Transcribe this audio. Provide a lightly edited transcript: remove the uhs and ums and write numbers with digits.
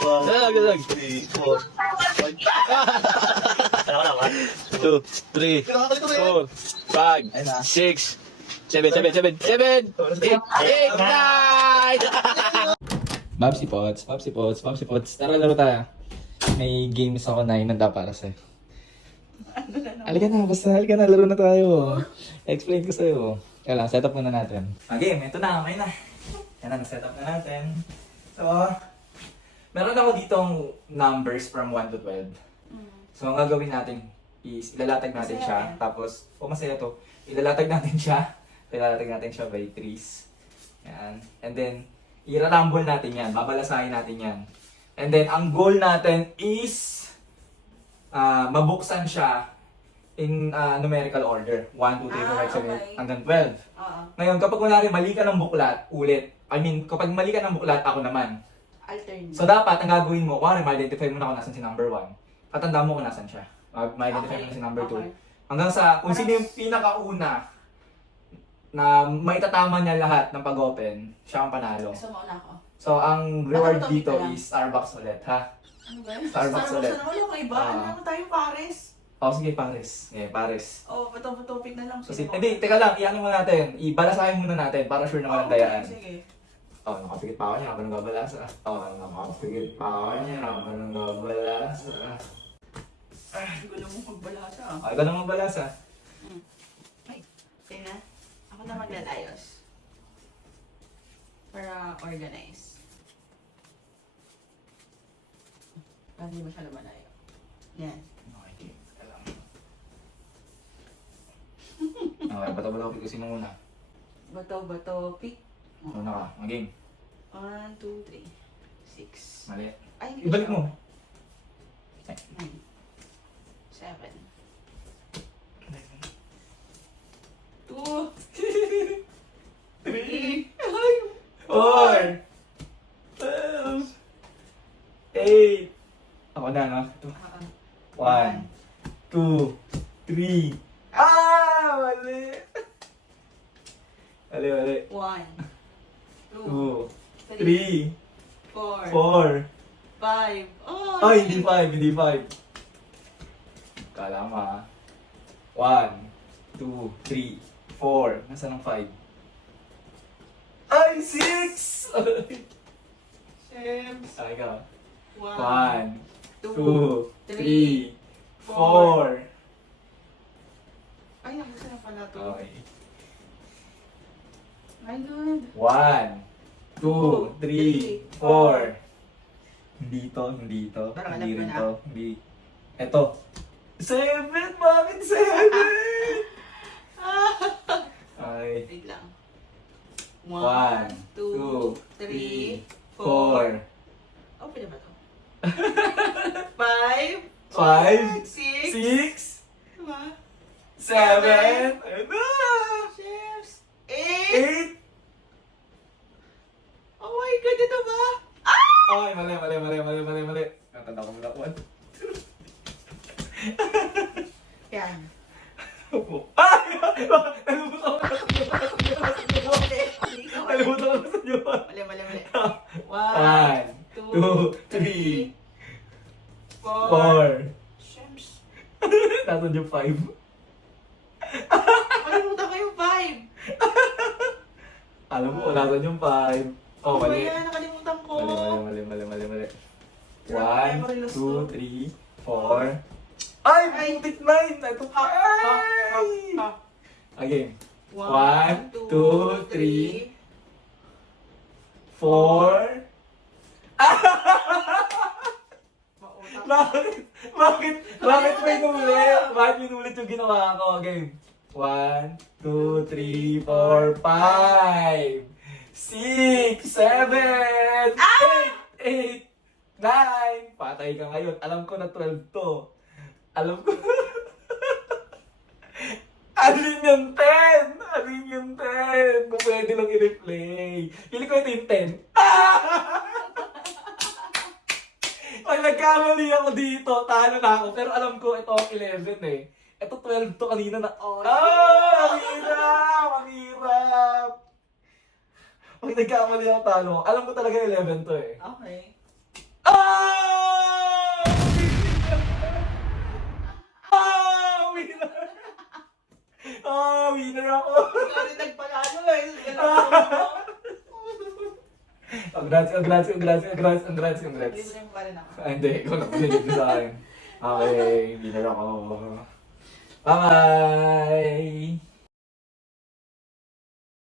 Dalag. 2, 3, 4, 5, 6, 7, 9! Babsi Pots. Tara, laro tayo. May games ako na inanda para sa'yo. Halika na, laro na tayo. Explain ko sa'yo. Kaya lang, setup muna natin. Okay, ito na, okay na. Yan na, setup na natin. So, meron ako ditong numbers from 1 to 12. So, ang gagawin natin is, ilalatag natin siya. Tapos, masaya to. Ilalatag natin siya by 3s. Yan. And then, i-rumble natin yan. Babalasahin natin yan. And then, ang goal natin is mabuksan siya in numerical order. 1, 2, 3, 4, 5, 7, 8, hanggang 12. Ngayon, kapag kunwari mali ka ng buklat, ulit. Kapag mali ka ng buklat, ako naman. Alternate. So, dapat, ang gagawin mo, kunwari, ma-identify mo na kung nasan si number 1. Tatandaan mo kung nasan siya. Ma-identify mo na si number 2. Hanggang sa, kung sino yung pinakauna na maitatama niya lahat ng pag-open, siya ang panalo. So, mauna ako. So, ang reward Bakit dito topic na lang? is Starbucks ulit, ha? Ano ba yun? Starbucks ulit. na naman yung iba. Ano naman tayo, Paris? Sige, Paris. Paris. Topic na lang. So, hindi, teka lang, i-ano muna natin. Ibalasahin muna natin para sure naman ang dayaan. Sige. Nakapigit pa ako niya habang nagbabalasa. Nakapigit pa ako niya habang nagbabalasa. Hindi ko lang magbalasa. Ikaw na magbalasa. Ay, tingnan. Ako na maglalayos. Para organize. Para hindi masyado malayo. Yan. Okay, teka lang. Okay, bato-bato ko kasi muna. Bato, pick. Muna ka, mag-game. 1, 2, 3, 6. Mali. Ay, hindi Ibalik siya. mo. 9, 7, 2, 3, 4, 12, 8. Ako na, no? 1, 2, 3. Mali! Mali. 1, 2, 2, 3, 4, 4. 5. Oh, Ay, hindi 5. Kala mo, ha? 1, 2, 3, 4. Nasaan ang 5? Ay, 6! Sims. Ay, ikaw. 1, 1, 2, 3, 4. Ay, nakusa na pala to. Okay. My God. 1, 2, 3, 4. Hindi to. Parang Hindi alam ko rin na. to. Hindi. Eto. 7! Bakit 7? Okay. Wait lang. 1, 2, 3, 4. Oh, pwede ba to? 5, 5, 6, 6, diba? 7, ano? Sims. 8. 8. Oh my God, ito ba? Ay, mali. Natanda ko muna 1. Yan. Ay! Nalimutan ko na sa inyo. Mali. 1, 2, 3, 4. 4. Sims. Nasaan yung 5? Kalimutan ko yung 5. Alam mo, nasaan yung 5? Oh, Ano ba mali. yan? Nakalimutan ko. Mali. Grabe, 1, marilos 2, to. 3, 4. Ay! Putik 9! Ito pa! Again. 1, 2, 3, 4. Bakit pinulit yung ginawa ko? Game. 1, 2, 3, 4, 5, 6, 7, 8, 9. Patay ka ngayon. Alam ko na 12 to. Alam ko. Alin yung 10? Kung pwede lang i-replay. Pili ko ito yung 10. Pag nagkamali ako dito, talo na ako. Pero alam ko, ito ang 11 eh. Ito 12 to kanina na. Ang hirap! Pag nagkamali ako, talo. Alam ko talaga 11 to eh. Okay. Ah! Congrats, congrats, congrats, congrats, congrats, congrats. Libre mo pa rin ako. Ah, hindi, ikaw na pinilip sa akin. Okay, binala ko. Bye-bye!